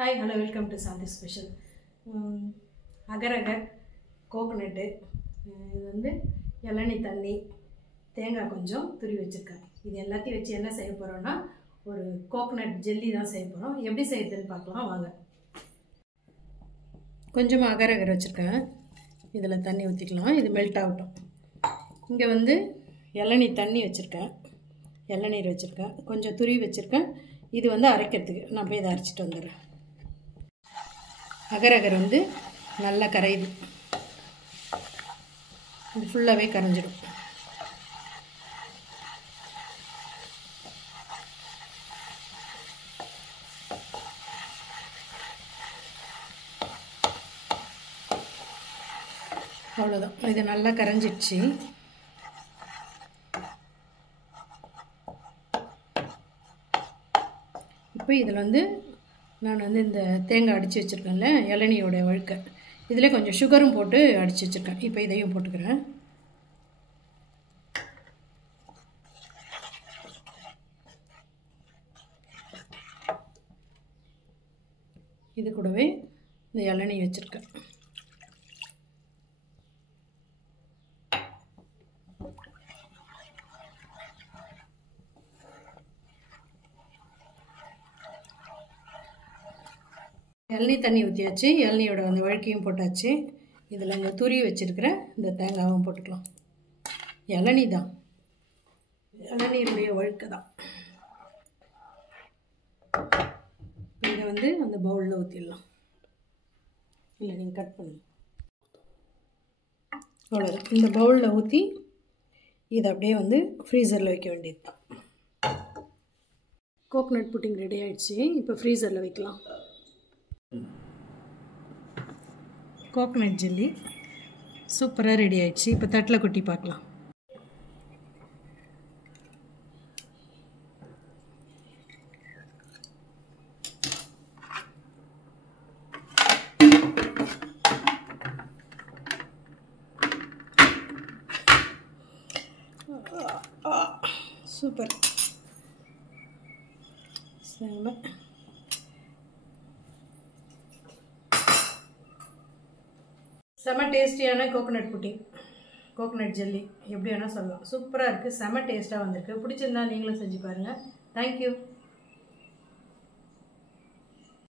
Hi, hello, welcome to Santhi Special. Agar coconut, இது வந்து இளநீ தண்ணி தேங்காய் கொஞ்சம் துருவி வச்சிருக்கேன். இது எல்லாத்தையும் வச்சு என்ன செய்ய போறோம்னா ஒரு கோகனட் ஜெல்லி தான் செய்ய போறோம். எப்படி செய்யறதுன்னு பார்க்கலாம் வாங்க. கொஞ்சம் அகர் வச்சிருக்கேன். இதில் தண்ணி ஊற்றிக்கலாம். இது மெல்ட் ஆகட்டும். இங்கே வந்து இளநீ தண்ணி வச்சுருக்கேன். இளநீர் வச்சுருக்கேன். கொஞ்சம் துருவி வச்சுருக்கேன். இது வந்து அரைக்கிறதுக்கு நான் போய் இதை அரைச்சிட்டு வந்துடுறேன். அகர் வந்து நல்லா கரையுது. இது ஃபுல்லாகவே கரைஞ்சிடும். அவ்வளோதான். இது நல்லா கரைஞ்சிடுச்சு. இப்போ இதில் வந்து நான் வந்து இந்த தேங்காய் அடித்து வச்சுருக்கேன்ல இளநியோட வழுக்க, இதில் கொஞ்சம் சுகரும் போட்டு அடித்து வச்சுருக்கேன். இப்போ இதையும் போட்டுக்கிறேன். இது கூடவே இந்த இளநீ வச்சுருக்கேன். இளநீ தண்ணி ஊற்றியாச்சு. இளநியோட அந்த வழுக்கையும் போட்டாச்சு. இதில் இந்த துருவி வச்சுருக்கிற இந்த தேங்காயும் போட்டுக்கலாம். இளநீ தான், இளநீருடைய வழுக்கை தான். இதை வந்து அந்த பவுலில் ஊற்றிடலாம். இல்லை, நீங்கள் கட் பண்ணு. அவ்வளோதான். இந்த பவுலில் ஊற்றி இதை அப்படியே வந்து ஃப்ரீசரில் வைக்க வேண்டியது தான். கோகனட் புட்டிங் ரெடி ஆகிடுச்சு. இப்போ ஃப்ரீசரில் வைக்கலாம். கோகனட் ஜெல்லி சூப்பராக ரெடி ஆயிடுச்சு. இப்போ தட்டில் கொட்டி பார்க்கலாம். சூப்பர். செம டேஸ்டியான கோகனட் புட்டிங், கோகனட் ஜெல்லி எப்படி வேணால் சொல்லலாம். சூப்பராக இருக்குது. செம டேஸ்ட்டாக வந்திருக்கு. பிடிச்சிருந்தா நீங்களும் செஞ்சு பாருங்கள். தேங்க்யூ.